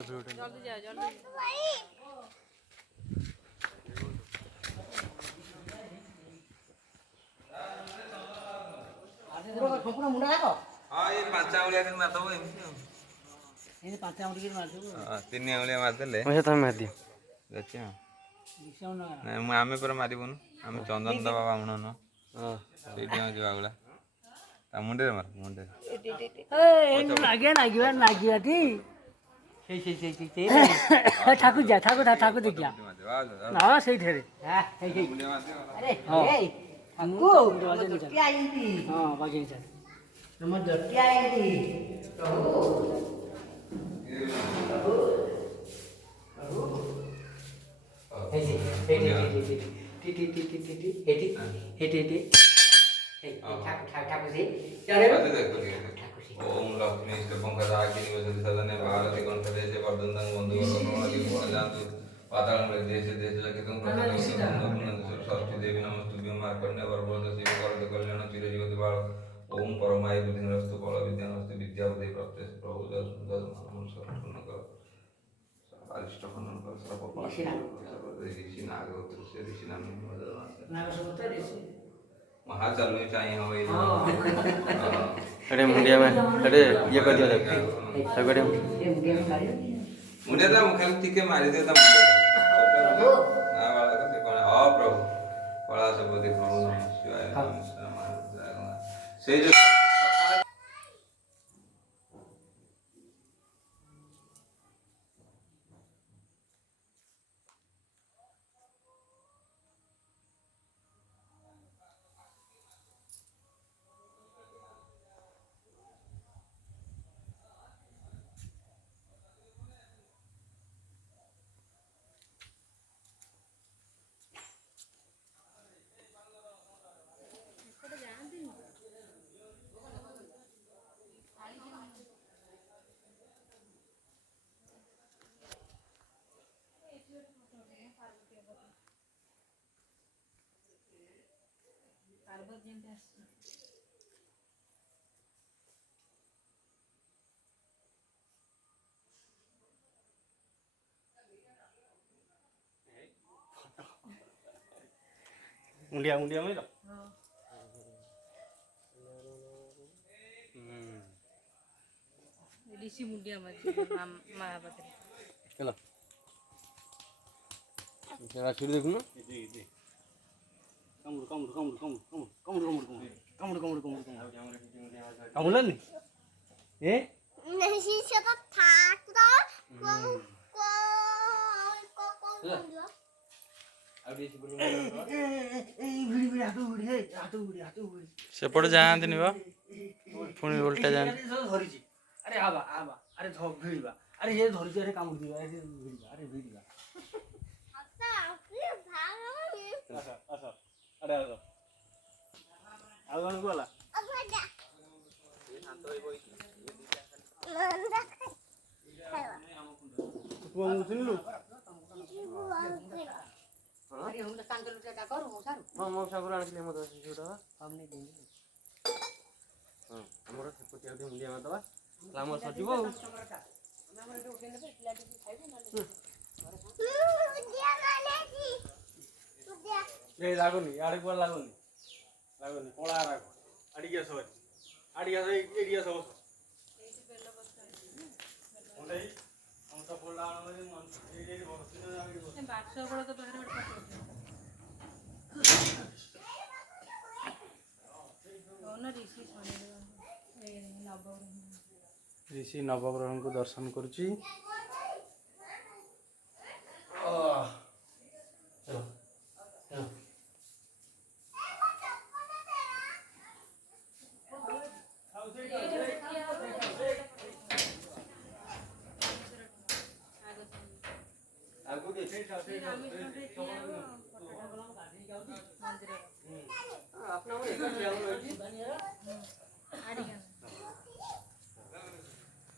जल्दी जाओ जल्दी पूरा मुंडा देखो हां ये पांच आंगुलिया के मार दबो एमती ये पांच आंगुली के मार दो हां तीन आंगुलिया मार देले अच्छा तुम मार दियो अच्छा दिशा ना नहीं मु आमे पर मारिबनु आमे चंदन दबा बामण न हां सेठी आ जिवागला ता मुंडे मार मुंडे ए नागिया नागिया नागिया थी ठाकुर जा ठाकुर दिख गया हां सही ठहरे हां सही अरे ए ठाकुर क्या आई थी हां बाजी सर नंबर 10 क्या आई थी प्रभु ओम लक्ष्मी स्तपंकदाकिनी वसति सदने भारती कंठदेशे वर्धन्तं बन्धुवर्णोऽधि गुणजान्तु पातालं देशे देशे लक्षितं प्रसन्नं सरस्वती देवी नमस्तुभ्यं मार्कण्डेय वरवरद शिव वरद कल्याण चिरजीवति बाल ओम परमाय बुद्धिरस्तु बल विद्यानस्तु विद्या उदय प्रत्यक्ष प्रभु सुंदर नाम सर्वपूर्ण कर अरिष्ट खंडन कर सर्व पाप ऋषि नागवत्र से ऋषि नाम नागवत्र ऋषि वहां चलने चाहिए हो अरे मुंडिया में अरे ये कर दिया देख अरे मुंडिया ता मुखल टिके मारी दे ता मुंडिया ना वाला को से कोन हां प्रभु कला सब देख प्रभु नमः शिवाय नमः से जो मुंडिया मुंडिया में ऋषि मुंडिया मत महापत्र चलो जरा छिड़ देखो ना कमड़ कमड़ कमड़ कमड़ कमड़ कमड़ कमड़ कमड़ कमड़ कमड़ नहीं ए नहीं से तो थाक दो सेपट जाआंतनी बा पुणी उल्टा जान अरे आबा आबा अरे धो भिड़बा अरे ये धरि अरे काम दिबा अरे भिड़बा अरे भिड़बा अच्छा आपने भाग अच्छा अच्छा अरे आ आगन कोला अब जा नंदा तू सुनलु अरे हम कान के लुटा करू मोसारू हां मौसा गुरान के लिए मत छोटा हमने देंगे हां हमरा सेपट आदि मुंडिया में दबा लामो सजिबो दिया माने जी दिया ए लागोनी आड़े को लागोनी लागोनी कोला राखो आडिया सो एडिया सो ओंडई हम तो बोला आने मन ए बसिन आगे बस बाक्स बड़ तो बाहर बड़ पटो ऋषि ऋषि नवग्रह को दर्शन करुची मंदिर